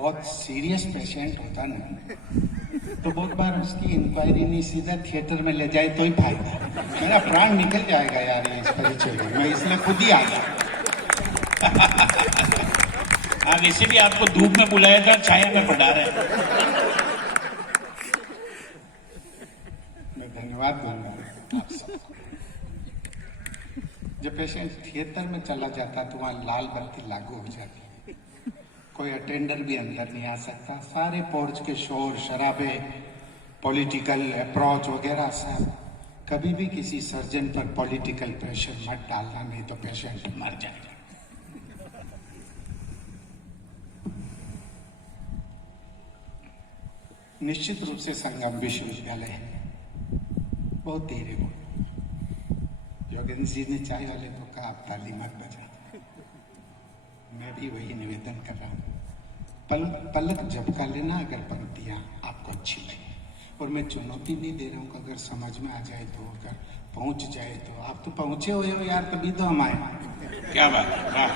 बहुत serious patient होता ना, तो बहुत बार उसकी इंक्वायरी नहीं सीधा थिएटर में ले जाए तो ही फायदा। मेरा प्राण निकल जाएगा यार ये इस परिचय में, मैं इसलिए खुद ही आ गया। हाँ, वैसे भी आपको धूप में बुलाया था, छाया में पढ़ा रहे हैं। मैं धन्यवाद दूंगा आप सबको। जब पेशेंट थिएटर में चला जाता तो वहां लाल बत्ती लागू हो जाती, कोई अटेंडर भी अंदर नहीं आ सकता, सारे पोर्च के शोर शराबे, पॉलिटिकल अप्रोच वगैरह सब। कभी भी किसी सर्जन पर पॉलिटिकल प्रेशर मत डालना, नहीं तो पेशेंट मर जाएगा। निश्चित रूप से संगम विश्वविद्यालय है, बहुत देर हो। योगेंद्र जी ने चाय वाले को कहा आप ताली मत बजा, मैं भी वही निवेदन कर रहा हूँ। पलक झपका लेना अगर पंक्तियां आपको अच्छी लगी, और मैं चुनौती नहीं दे रहा हूँ कि अगर समझ में आ जाए तो, अगर पहुंच जाए तो। आप तो पहुंचे हुए हो यार, तभी तो हम आए। क्या बात है, वाह।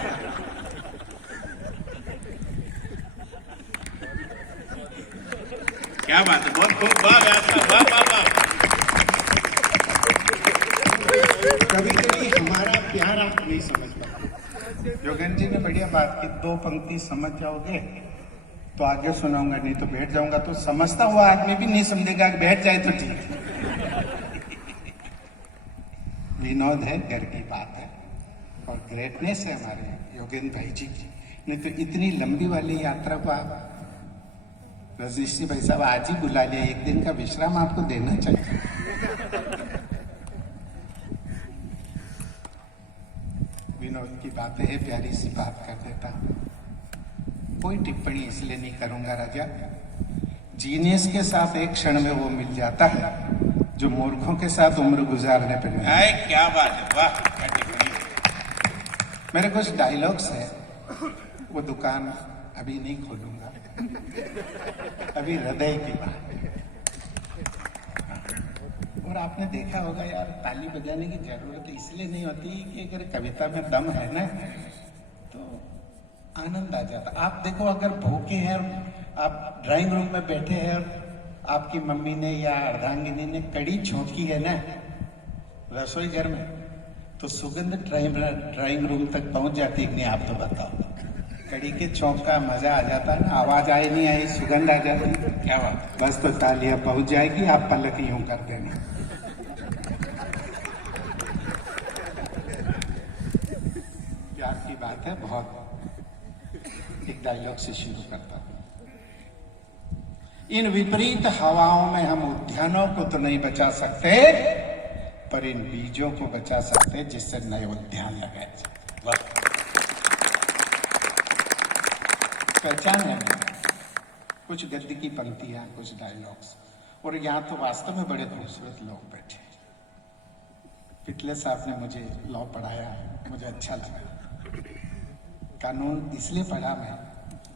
क्या बात है, बहुत खूब, वाह वाह वाह वाह। कभी कभी हमारा प्यार आप नहीं समझ पाते। योगेंद्र जी ने बढ़िया बात की, 2 पंक्ति समझ जाओगे तो आगे सुनाऊंगा, नहीं तो बैठ जाऊंगा। तो समझता हुआ आदमी भी नहीं समझेगा, बैठ जाए तो ठीक। विनोद है, घर की बात है, और ग्रेटनेस है हमारे योगेंद्र भाई जी की। नहीं तो इतनी लंबी वाली यात्रा को आप रजनीश भाई साहब आज ही बुला लिया, एक दिन का विश्राम आपको देना चाहिए। विनोद की बातें है, प्यारी सी बात कर देता हूं। कोई टिप्पणी इसलिए नहीं करूंगा राजा, जीनियस के साथ एक क्षण में वो मिल जाता है जो मूर्खों के साथ उम्र गुजारने पर नहीं। क्या बात है, वाह क्या टिप्पणी। मेरे कुछ डायलॉग्स है, वो दुकान अभी नहीं खोलूंगा, अभी हृदय की बात है। और आपने देखा होगा यार, ताली बजाने की जरूरत इसलिए नहीं होती कि अगर कविता में दम है ना तो आनंद आ जाता। आप देखो, अगर भूखे हैं, आप ड्राइंग रूम में बैठे हैं और आपकी मम्मी ने या अर्धांगिनी ने कड़ी छोंकी है ना रसोई घर में, तो सुगंध ड्राइंग रूम तक पहुंच जाती है कि नहीं? आप तो बताओ। कड़ी के चौंक का मजा आ जाता है ना, आवाज आई नहीं आई, सुगंध आ जाती है। क्या बात, बस तो तालियां पहुंच जाएगी, आप पलक यूं कर देना। प्यार की बात है बहुत। एक डायलॉग से शुरू करता हूं। इन विपरीत हवाओं में हम उद्यानों को तो नहीं बचा सकते, पर इन बीजों को बचा सकते जिससे नए उद्यान लगाए जाए। पहचान है कुछ गद्य की पंक्तियां, कुछ डायलॉग्स, और यहाँ तो वास्तव में बड़े खूबसूरत लोग बैठे। पिछले साहब ने मुझे लॉ पढ़ाया, मुझे अच्छा लगा। कानून इसलिए पढ़ा मैं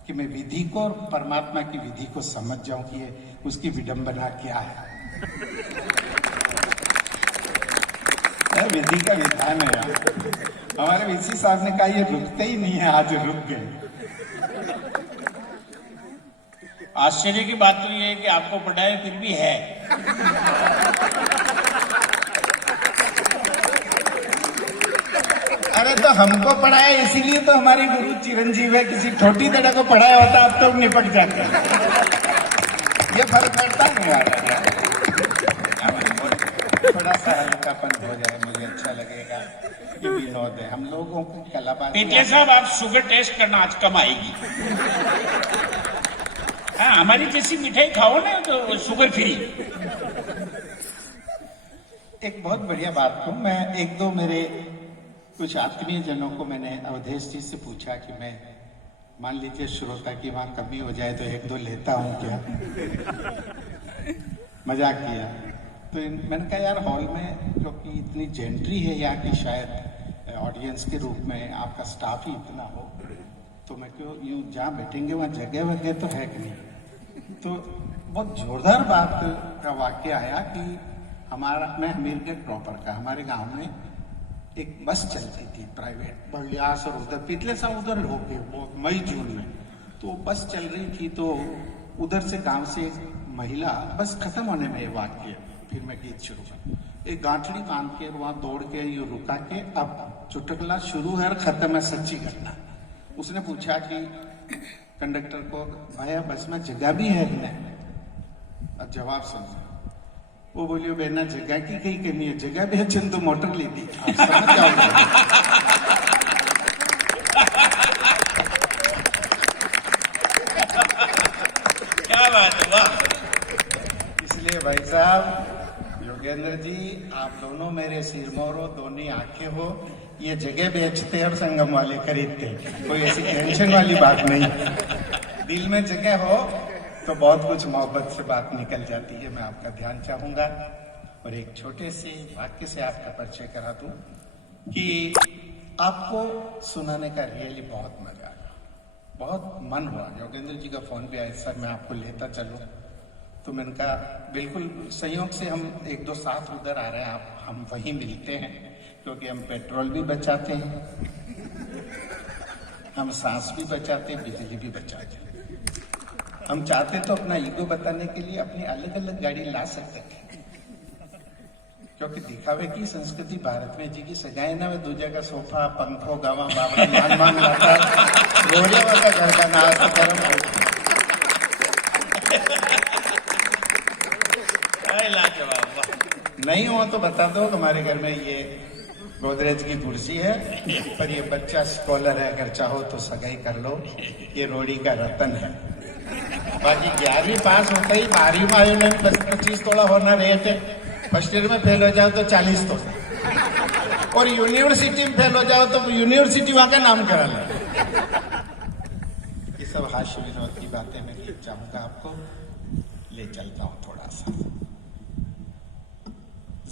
कि मैं विधि को और परमात्मा की विधि को समझ जाऊं कि ये उसकी विडंबना क्या है। विधि का विधान है यार। हमारे वीसी साहब ने कहा ये रुकते ही नहीं है, आज रुक गए। आश्चर्य की बात तो ये है कि आपको पढ़ाया फिर भी है। अरे तो हमको पढ़ाया इसीलिए तो हमारे गुरु चिरंजीव है, किसी छोटी तरह को पढ़ाया होता अब तो निपट जाते। ये फर्क पड़ता नहीं आ रहा। थोड़ा सा हल्कापन हो जाए, मुझे अच्छा लगेगा। ये विनोद है, हम लोगों की कलाबाजी। पीटीए साहब, आप शुगर टेस्ट करना, आज कम आएगी। हाँ, हमारी जैसी मिठाई खाओ ना तो शुगर फ्री। एक बहुत बढ़िया बात को मैं, एक दो मेरे कुछ आत्मीय जनों को मैंने अवधेश जी से पूछा कि मैं, मान लीजिए श्रोता की वहां कमी हो जाए तो 1-2 लेता हूं क्या? मजाक किया। तो मैंने कहा यार, हॉल में जो कि इतनी जेंट्री है यहाँ की, शायद ऑडियंस के रूप में आपका स्टाफ ही इतना हो, तो मैं क्यों यूं जहाँ बैठेंगे वहाँ जगह वगैरह तो है कि नहीं? तो बहुत जोरदार बात का वाक्य आया कि मैं हमीरगढ़ प्रॉपर का, हमारे गांव में एक बस चलती थी प्राइवेट, बलियास और उधर पिछले साल उधर होके वो मई जून में, तो बस चल रही थी, तो उधर से गांव से एक महिला, बस खत्म होने में ये वाक्य, फिर मैं गीत शुरू कर, एक गांठड़ी बांध के वहां दौड़ के ये रुका के, अब चुटकुला शुरू है और खत्म है, सच्ची घटना। उसने पूछा कि कंडक्टर को, भैया बस में जगह भी है नहीं? अब जवाब सुनिए, वो बोलियो बेना जगह की कहीं करनी है, जगह भी है, चंद तो मोटर ली थी। आप समझ जाओगे। क्या बात है, वाह। इसलिए भाई साहब योगेंद्र जी, आप दोनों मेरे सिरमौर हो, दोनों आंखें हो, ये जगह बेचते और संगम वाले खरीदते, कोई ऐसी टेंशन वाली बात नहीं। दिल में जगह हो तो बहुत कुछ मोहब्बत से बात निकल जाती है। मैं आपका ध्यान चाहूंगा और एक छोटे से वाक्य से आपका परिचय करा दूं कि आपको सुनाने का रियली बहुत मजा आया, बहुत मन हुआ। योगेंद्र जी का फोन भी आया, सर मैं आपको लेता चलूं, तो मैंने कहा बिल्कुल, संयोग से हम एक दो साथ उधर आ रहे हैं, आप हम वहीं मिलते हैं, क्योंकि हम पेट्रोल भी बचाते हैं, हम सांस भी बचाते हैं, बिजली भी बचाते हैं। हम चाहते तो अपना ईगो बताने के लिए अपनी अलग अलग गाड़ी ला सकते थे, क्योंकि दिखावे की संस्कृति भारत में जी की सगाई ना में दूजे का सोफा, पंखो, गावा बाबा मान मान लाता, रोड़े वाला घर का ना तो गर्म नहीं हो तो बता दो, हमारे घर में ये गोदरेज की कुर्सी है, पर ये बच्चा स्कॉलर है, अगर चाहो तो सगाई कर लो, ये रोड़ी का रतन है। बाकी 11वीं पास होते ही 12वीं में आयु में 25 तोड़ा होना रेट है, फर्स्ट ईयर में फेल हो जाओ तो 40 तोड़ा, और यूनिवर्सिटी में फेल हो जाओ तो यूनिवर्सिटी वहां का नाम करा लो। ये सब हास्य विनोद की बातें मैं चाहूंगा, आपको ले चलता हूं थोड़ा सा।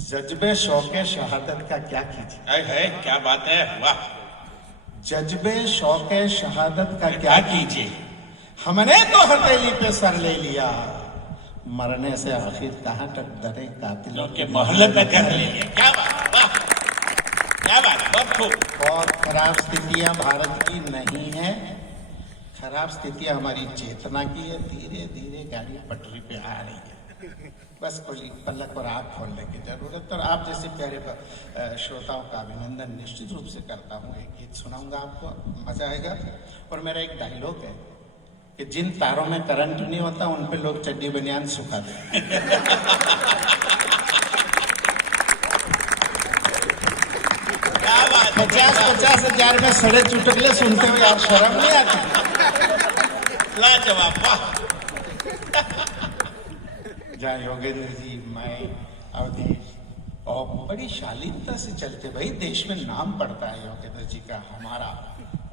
जज्बे शौके शहादत का क्या कीजिए, है क्या बात है, वाह। जज्बे शौके शहादत का क्या कीजिए, हमने तो हथेली पे सर ले लिया, मरने से आखिर कहाँ तक डरे कातिलों के मोहल्ले में घर ले लिया। क्या बात, वाह, क्या बात, बहुत खूब। बहुत खराब स्थितियां भारत की नहीं है, खराब स्थितियां हमारी चेतना की है। धीरे धीरे गाड़ी पटरी पे आ रही है, बस कोई पलक और आंख खोलने की जरूरत। और आप जैसे प्यारे श्रोताओं का अभिनंदन निश्चित रूप से करता हूँ। एक गीत सुनाऊंगा आपको, मजा आएगा। और मेरा एक डायलॉग है कि जिन तारों में करंट नहीं होता उन पे लोग चड्डी बनियान सुखा देते। 50-50 हजार में सड़े चुटकुले सुनते हुए आप शर्म नहीं आती? लाजवाब, वाह। जहाँ योगेंद्र जी, मैं, अवधेश और बड़ी शालीनता से चलते, भाई देश में नाम पड़ता है योगेंद्र जी का, हमारा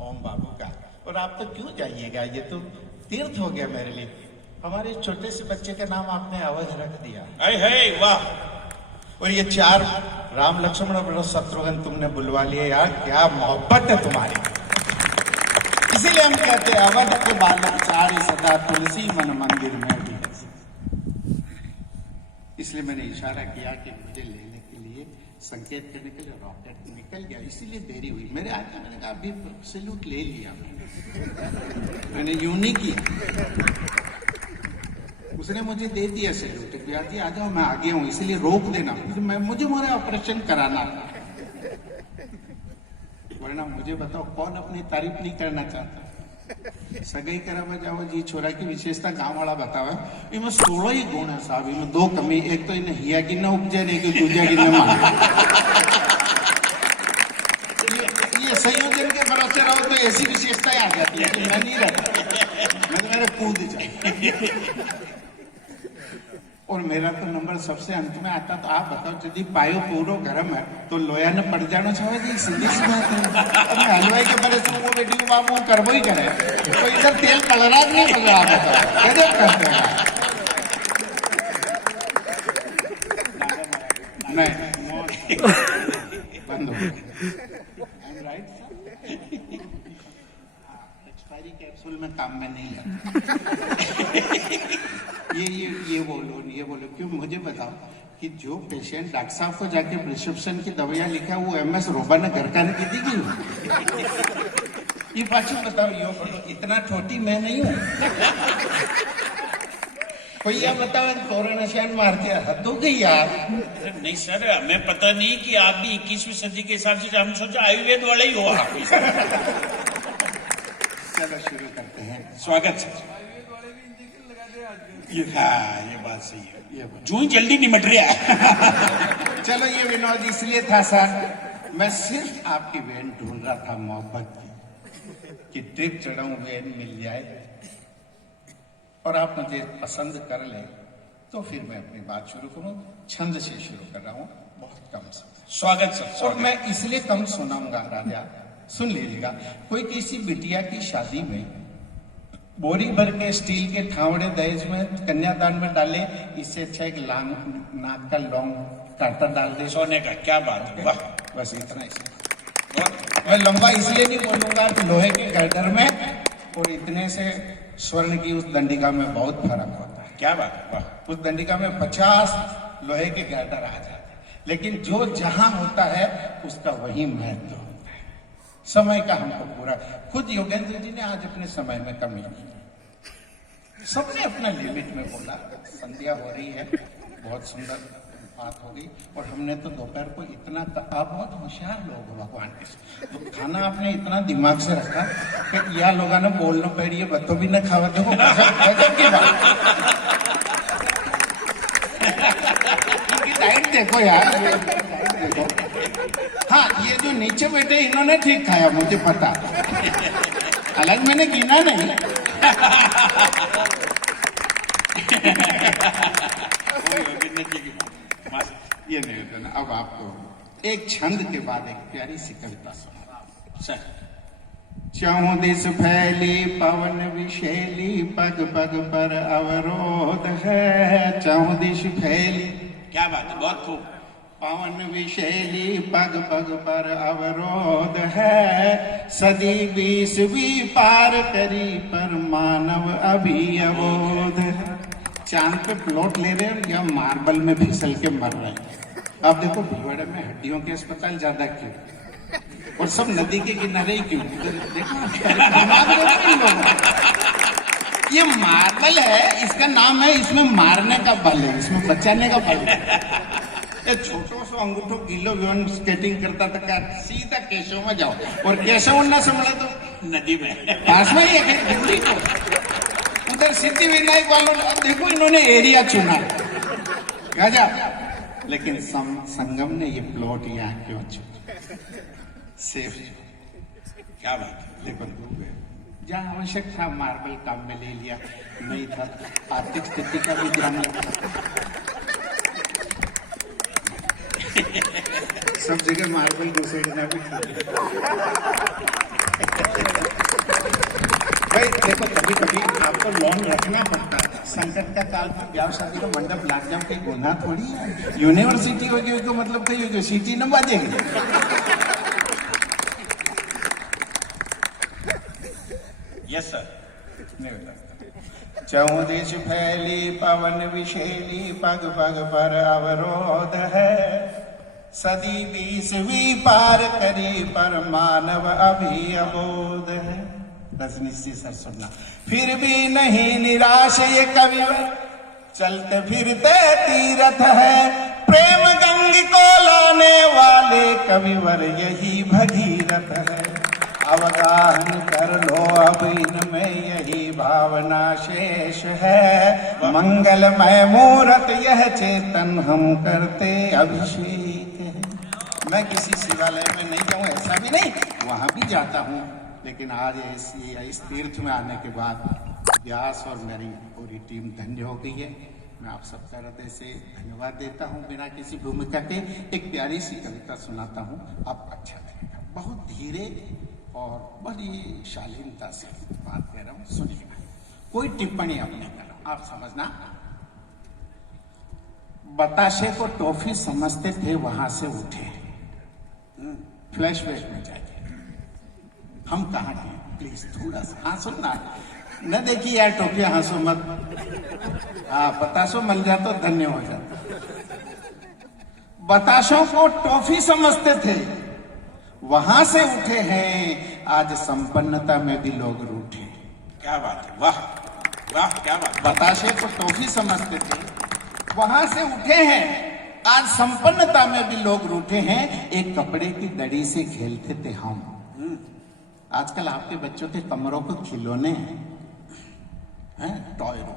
ओम बाबू का। और आप तो क्यों जाइएगा, ये तो तीर्थ हो गया मेरे लिए। हमारे छोटे से बच्चे का नाम आपने अवध रख दिया, वाह। और ये 4 राम लक्ष्मण और शत्रुघ्न तुमने बुलवा लिए, यार क्या मोहब्बत है तुम्हारी। इसीलिए हम कहते हैं अवध के बालक 4 सदा तुलसी मन मंदिर में भी। इसलिए मैंने इशारा किया कि मुझे लेने के लिए, संकेत करने के लिए रॉकेट निकल गया, इसीलिए देरी हुई। मेरे आके मैंने कहा अभी सैल्यूट ले लिया, मैंने यूं नहीं किया, उसने मुझे दे दिया सैल्यूट, जी आ जाओ मैं आ गया हूँ, इसीलिए रोक देना, मुझे मेरा ऑपरेशन कराना था। वरना मुझे बताओ कौन अपनी तारीफ नहीं करना चाहता। सगाई करा जाओ जी, छोरा की विशेषता गांव वाला बतावे, इनमें 16 ही गुण है साहब, इनमें 2 कमी, एक तो इन्हें हिया की न उपजे, नहीं कि दूजा की न मान। ये संयोजन के भरोसे रहो तो ऐसी विशेषताएं आ जाती है कि मैं नहीं रहता, मैं तो मेरे कूद जाए। और मेरा तो नंबर सबसे अंत में आता, तो आप बताओ यदि पायो पूरो गरम है तो लोया ने पड़ जाना चाहिए, सीधी सी बात है। अब मैं हलवाई के बड़े वो बेटी बाबू करबो ही करे, तो इधर तेल कलरा नहीं पड़ रहा, बताओ गजब करते हैं। नहीं बंद हो गया, एक्सपायरी कैप्सूल में काम में नहीं आता। ये बोलो क्यों, मुझे बताओ कि जो पेशेंट डॉक्टर साहब को जाके प्रिस्क्रिप्शन की दवाइयां लिखा, वो MS रोबा ने घर का नहीं की थी। ये पाछू बताओ, यो इतना छोटी मैं नहीं हूँ। कोई यह बताओ तोरण निशान मार दिया, हद हो गई यार। नहीं सर, हमें पता नहीं कि आप भी 21वीं सदी के हिसाब से, हम सोचा आयुर्वेद वाले ही हो आप। चलो शुरू करते हैं। स्वागत सर। हाँ, ये बात सही है, ये जो ही जल्दी निमट रहा है। चलो ये विनोद इसलिए था सर, मैं सिर्फ आपकी वेन ढूंढ रहा था मोहब्बत की, कि ट्रिप चढ़ाऊं वेन मिल जाए और आप मुझे पसंद कर ले, तो फिर मैं अपनी बात शुरू करूं। छंद से शुरू कर रहा हूं, बहुत कम समय। स्वागत सर। और मैं इसलिए कम सुनाऊंगा राजा, सुन लीजिएगा। कोई किसी बिटिया की शादी में बोरी भर के स्टील के ठावड़े दहेज में कन्यादान में डाले, इससे अच्छा एक नाक का लॉन्ग कांटा डाल दे सोने का। क्या बात है, वाह। बस इतना ही। मैं लंबा इसलिए नहीं बोलूंगा कि लोहे के गर्दन में और इतने से स्वर्ण की उस दंडिका में बहुत फर्क होता है। क्या बात है, वाह। उस दंडिका में 50 लोहे के गर्दन आ जाते हैं, लेकिन जो जहां होता है उसका वही महत्व होता है। समय का हमको पूरा, खुद योगेंद्र जी ने आज अपने समय में कमी नहीं, सबने अपना लिमिट में बोला। संध्या हो रही है, बहुत सुंदर बात हो गई, और हमने तो दोपहर को इतना, आप बहुत होशियार लोग हो भगवान के, तो खाना आपने इतना दिमाग से रखा कि यह लोगों ने बोलना पड़ी है, बत्तो भी न खावा। देखो गजब की बात, इनकी डाइट देखो यार, डाइट देखो। हाँ, ये जो नीचे बैठे इन्होंने ठीक खाया, मुझे पता, हालांकि मैंने गिना नहीं। ये नहीं होता ना। अब आपको एक छंद के बाद एक प्यारी सी कविता सुना सर। चौं दिस फैली पवन विशेली, पग पग पर अवरोध है। चौं दिस फैली, क्या बात है, बहुत खूब। पवन विशेली, पग पग पर अवरोध है। सदी 20वीं पार करी, पर मानव अभी अबोध है। चांद पे प्लॉट ले रहे हैं या मार्बल में फिसल के मर रहे हैं। आप देखो भिलवाड़ा में हड्डियों के अस्पताल ज्यादा क्यों, और सब नदी के किनारे ही क्यों? देखो ये मार्बल है, इसका नाम है, इसमें मारने का बल है, इसमें बचाने का बल है। ये छोटो सो अंगूठो गिलो विवन स्केटिंग करता था, क्या सीधा केशव में जाओ, और केशव न संभले तो नदी में पास में ही है दिल्ली को। उधर सिद्धि विनायक वालों ने, देखो इन्होंने एरिया चुना गजब, लेकिन संगम ने ये प्लॉट यहाँ क्यों चुना? सेफ। क्या बात है, देखो जहाँ आवश्यक था मार्बल काम में ले लिया, नहीं था आर्थिक स्थिति का भी ध्यान रखा। सब जगह मार्बल घुसेड़ना भी था। भाई देखो, कभी कभी आपको लोन रखना पड़ता है। संकट का काल में ब्याह शादी का मंडप लाग जाओ, कोई गुनाह थोड़ी है। यूनिवर्सिटी हो गई तो मतलब तो ये सिटी न बाजेगी। Yes sir. चौं दिस फैली पवन विशेली, पग पग पर अवरोध है। सदी 20वीं पार करी, पर मानव अभी अबोध है। रजनी से सर सुनना। फिर भी नहीं निराश ये कविवर, चलते फिरते तीरथ है। प्रेम गंग को लाने वाले कविवर यही भगीरथ है। अवगाहन कर लो अब इनमें यही भावना शेष है। मंगलमय मूर्त यह चेतन हम करते अभिषेक है। मैं किसी शिवालय में नहीं जाऊं, ऐसा भी नहीं, वहां भी जाता हूं, लेकिन आज इस तीर्थ में आने के बाद व्यास और मेरी पूरी टीम धन्य हो गई है। मैं आप सबका हृदय से धन्यवाद देता हूं। बिना किसी भूमिका के एक प्यारी सी कविता सुनाता हूं, आपको अच्छा लगेगा। बहुत धीरे और बड़ी शालीनता से बात कह रहा हूं, सुनिएगा। कोई टिप्पणी आप नहीं कर रहा, आप समझना। बताशे को टॉफी समझते थे, वहां से उठे। फ्लैशबैक में जाइए, हम कहाँ थे? प्लीज थोड़ा सा हाँ सुनना न देखिए यार, टोपिया हंसो मत। हाँ, बताशो मिल जाता तो धन्य हो जाता। बताशों को टॉफी समझते थे, वहां से उठे हैं। आज संपन्नता में भी लोग रूठे। क्या बात है, वाह वाह, क्या बात है। बताशे को टॉफी समझते थे, वहां से उठे हैं, आज संपन्नता में भी लोग रूठे हैं। एक कपड़े की दड़ी से खेलते थे हम, आजकल आपके बच्चों के कमरों को खिलौने हैं, टॉय रूम।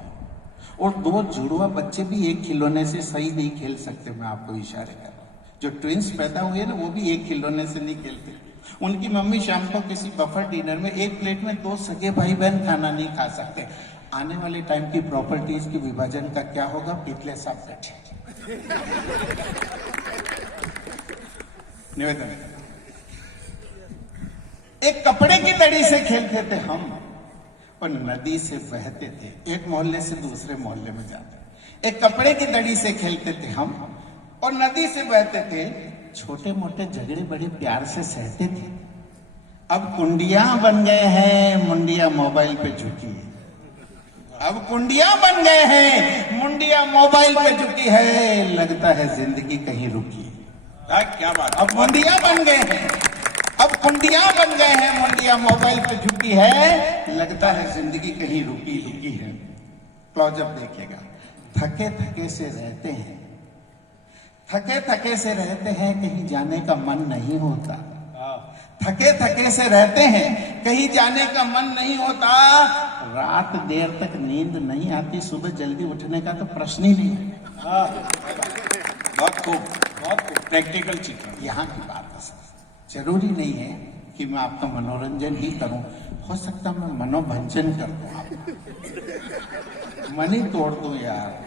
और दो जुड़वा बच्चे भी एक खिलौने से सही नहीं खेल सकते। मैं आपको इशारे कर रहा हूं, जो ट्विंस पैदा हुए ना, वो भी एक खिलौने से नहीं खेलते। उनकी मम्मी शाम को किसी बफर डिनर में एक प्लेट में दो सगे भाई बहन खाना नहीं खा सकते। आने वाले टाइम की प्रॉपर्टीज की विभाजन का क्या होगा, पिछले साल बैठे निवेदन। एक कपड़े की दड़ी से खेलते थे हम, और नदी से बहते थे, एक मोहल्ले से दूसरे मोहल्ले में जाते। एक कपड़े की दड़ी से खेलते थे हम, और नदी से बहते थे। छोटे मोटे झगड़े बड़े प्यार से सहते थे। अब कुंडियां बन गए हैं, मुंडिया मोबाइल पे झुकी है। अब कुंडियां बन गए हैं, मुंडिया मोबाइल पे झुकी है। लगता है जिंदगी कहीं रुकी है। क्या बात। अब मुंडिया बन गए हैं, अब कुंडियां बन गए हैं, मुंडिया मोबाइल पे झुकी है। लगता है जिंदगी कहीं रुकी रुकी है। क्लोजअप देखिएगा। थके थके से रहते हैं, थके थके से रहते हैं, कहीं जाने का मन नहीं होता। थके थके से रहते हैं, कहीं जाने का मन नहीं होता। रात देर तक नींद नहीं आती, सुबह जल्दी उठने का तो प्रश्न ही नहीं है। बहुत खूब, बहुत खूब प्रैक्टिकल चित्र। यहाँ की बात है सर, जरूरी नहीं है कि मैं आपका मनोरंजन ही करूं, हो सकता मैं मनोभंजन कर दूं, आप मन ही तोड़ दूं यार।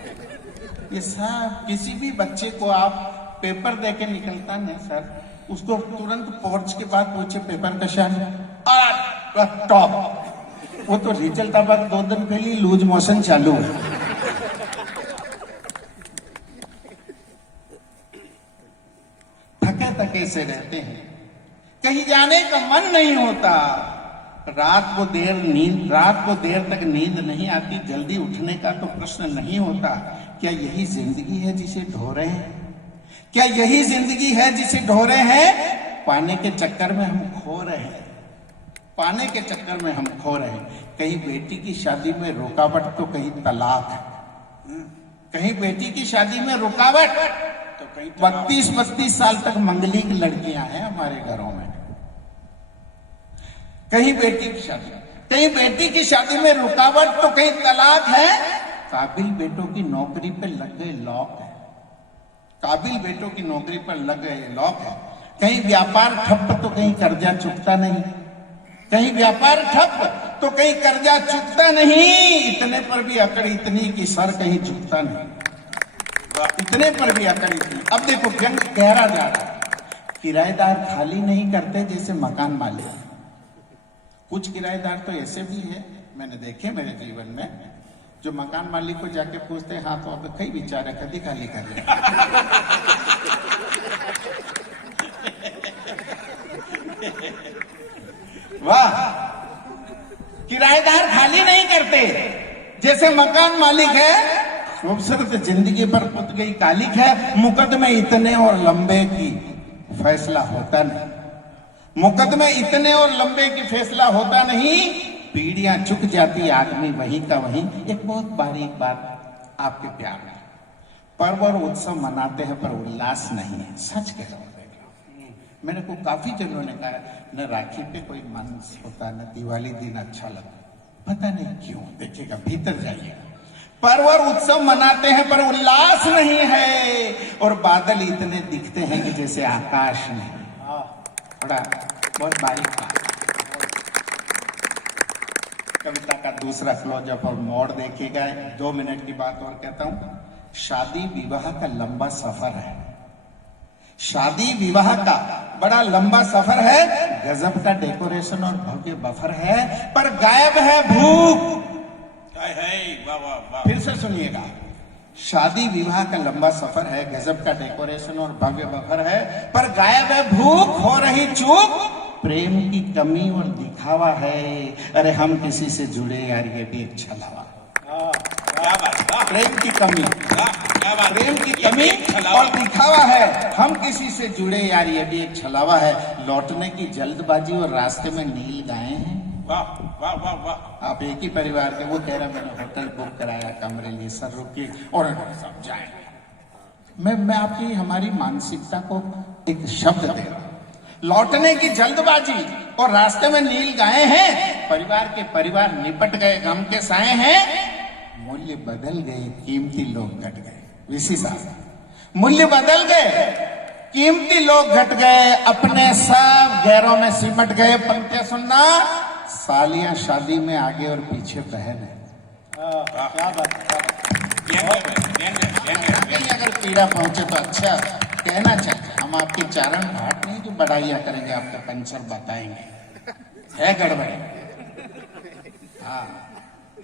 ये सब, किसी भी बच्चे को आप पेपर देके निकलता ना सर, उसको तुरंत पोर्च के बाद पूछे पेपर कशा है, टॉप। वो तो रिजल्ट अब 2 दिन पहले लूज मोशन चालू है। थके थके से रहते हैं, कहीं जाने का मन नहीं होता। रात को देर तक नींद नहीं आती, जल्दी उठने का तो प्रश्न नहीं होता। क्या यही जिंदगी है जिसे ढो रहे हैं? क्या यही जिंदगी है जिसे ढो रहे हैं? पाने के चक्कर में हम खो रहे हैं, पाने के चक्कर में हम खो रहे हैं। कहीं बेटी की शादी में रुकावट तो कहीं तलाक, कहीं बेटी की शादी में रुकावट तो कहीं 32 साल तक मंगलिक लड़कियां हैं हमारे घरों में। कहीं बेटी की शादी में रुकावट तो कहीं तलाक है। काबिल बेटों की नौकरी पे लग गए लॉक है, काबिल बेटों की नौकरी पर लग गए लॉक है। कहीं व्यापार ठप तो कहीं कर्जा चुकता नहीं, कहीं व्यापार ठप तो कहीं कर्जा चुकता नहीं। इतने पर भी अकड़ इतनी कि सर कहीं झुकता नहीं, इतने पर भी अकड़ इतनी। अब देखो व्यंग गहरा जा रहा है। किराएदार खाली नहीं करते जैसे मकान मालिक। कुछ किराएदार तो ऐसे भी है, मैंने देखे मेरे जीवन में, जो मकान मालिक को जाके पूछते हैं, हाँ तो अब कई बेचारा कभी खाली कर ले। वाह, किराएदार खाली नहीं करते जैसे मकान मालिक है। खूबसूरत जिंदगी पर पुत गई कालिक है। मुकदमे इतने और लंबे की फैसला होता नहीं, मुकदमे इतने और लंबे की फैसला होता नहीं। पीढ़ियां चुक जाती, आदमी वहीं का वहीं। एक बहुत बारीक बात आपके प्यार में, पर्व और उत्सव मनाते हैं पर उल्लास नहीं है। सच कह रहा हूं। मेरे को काफी जनों ने कहा न राखी पे कोई मन होता, न दिवाली दिन अच्छा लगता, पता नहीं क्यों। देखिएगा, भीतर जाइएगा। पर्व और उत्सव मनाते हैं पर उल्लास नहीं है, और बादल इतने दिखते हैं कि जैसे आकाश नहीं। बड़ा बहुत बारीक बात। कविता का दूसरा क्लोजअप और मोड़ देखिएगा। 2 मिनट की बात और कहता हूं। शादी विवाह का लंबा सफर है, शादी विवाह का बड़ा लंबा सफर है। गजब का डेकोरेशन और भव्य बफर है, पर गायब है भूख। वाह वाह वाह। फिर से सुनिएगा। शादी विवाह का लंबा सफर है, गजब का डेकोरेशन और भव्य बफर है, पर गायब है भूख, हो रही चूक। प्रेम की कमी और दिखावा है। अरे हम किसी से जुड़े यार, ये भी एक छलावा। क्या बात। प्रेम की कमी क्या बात है। प्रेम की ये कमी एक छलावा। और दिखावा है। हम किसी से जुड़े यार, ये भी एक छलावा है। लौटने की जल्दबाजी और रास्ते में नील गाय हैं। वाह वाह वाह वाह। आप एक ही परिवार के, वो कह रहा मैंने होटल बुक कराया, कमरे लिए, सर रुकिए और सब जाए। मैं आपकी हमारी मानसिकता को एक शब्द दे रहा हूं। लौटने की जल्दबाजी और रास्ते में नील गाय हैं। परिवार के परिवार निपट गए, गम के साए हैं। मूल्य बदल गए, कीमती लोग घट गए। वीसी साहब, मूल्य बदल गए, कीमती लोग घट गए, अपने सब गैरों में सिमट गए। पंक्तियां सुनना, सालियां शादी में आगे और पीछे बहन है। क्या बात है। अगर पीड़ा पहुंचे तो अच्छा कहना चाहिए। हम आपके चारण घाट नहीं जो बढ़ाइया करेंगे, आपका पंचर बताएंगे है गड़बड़। हाँ,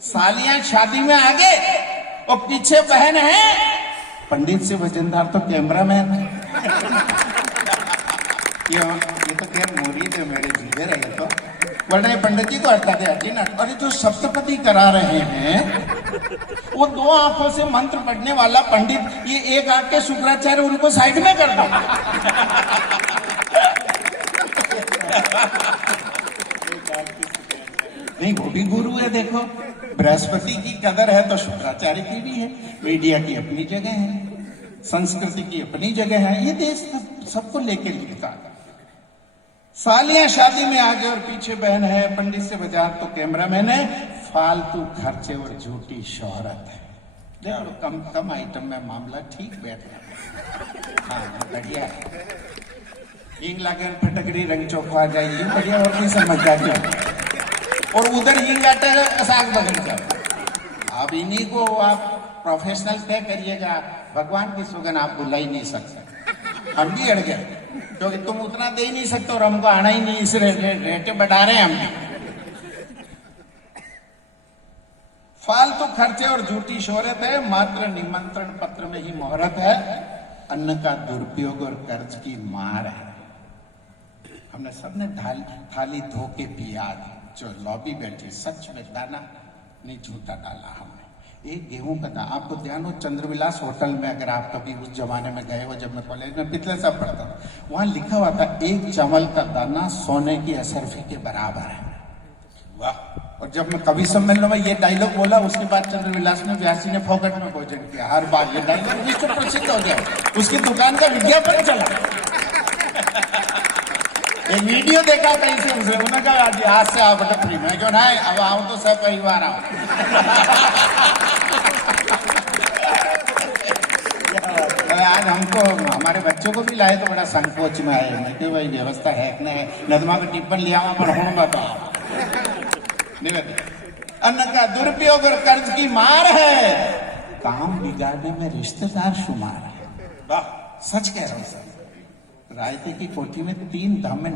सालियां शादी में आगे और पीछे बहन है। पंडित से वजनदार तो कैमरामैन है। ये तो क्या मुरीद है मेरे जीवे रहे तो, वरना ये पंडित जी को हटा दे, हटी ना। और ये जो सप्तपदी करा रहे हैं, वो दो आंखों से मंत्र पढ़ने वाला पंडित, ये एक आंख के शुक्राचार्य, उनको साइड में कर दो। नहीं, वो भी गुरु है। देखो, बृहस्पति की कदर है तो शुक्राचार्य की भी है। मीडिया की अपनी जगह है, संस्कृति की अपनी जगह है। ये देश सबको लेके लिखता है। सालियां शादी में आगे और पीछे बहन है। पंडित से बाजार तो कैमरामैन है। फालतू खर्चे और झूठी शोहरत है। देखो, कम कम आइटम में मामला ठीक बैठ रहा। हाँ, बढ़िया है। हींग लागे फटकड़ी रंग चौखा जाए, ये बढ़िया और नहीं समझता क्यों। और उधर हींग आटे साग बगीचा। अब इन्हीं को आप प्रोफेशनल तय करिएगा। भगवान की सुगन आप बुला ही नहीं सकते। हम भी अड़ गए, क्योंकि तुम उतना दे ही नहीं सकते और हमको आना ही नहीं, इस रेटे बढ़ा रहे हैं हम भी। फालतू खर्चे और झूठी शोहरत है। मात्र निमंत्रण पत्र में ही मोहरत है। अन्न का दुरुपयोग और कर्ज की मार है। हमने सबने थाली धो के पिया। जो लॉबी बैठी, सच में दाना नहीं झूठा डाला हमने। एक गेहूं का दाना, आपको ध्यान हो, चंद्रविलास होटल में अगर आप कभी उस जमाने में गए हो, जब मैं कॉलेज में पिछले साल पढ़ता था, वहां लिखा हुआ था एक चावल का दाना सोने की असरफी के बराबर है। वाह। और जब मैं कवि सम्मेलन में ये डायलॉग बोला, उसके बाद चंद्रविलास में व्यासी ने फोकट में भोजन किया। हर बार ये डायलॉग विश्व प्रसिद्ध हो गया। उसकी दुकान का विज्ञापन चला। एक वीडियो देखा कहीं से, उसे उन्होंने कहा आज से आप फ्री में, जो ना अब आऊं तो सब परिवार आओ। आज हमको हमारे बच्चों को भी लाए तो बड़ा संकोच में आए। मैं कि भाई व्यवस्था है कि नहीं, नदमा को टिप्पण लिया पर हूं बताओ। अन्न का दुरुपयोग और कर्ज की मार है। काम बिगाड़ने में रिश्तेदार शुमार है। वाह, सच कह रहा हूं सर। रायते की कोठी में 3 धाम में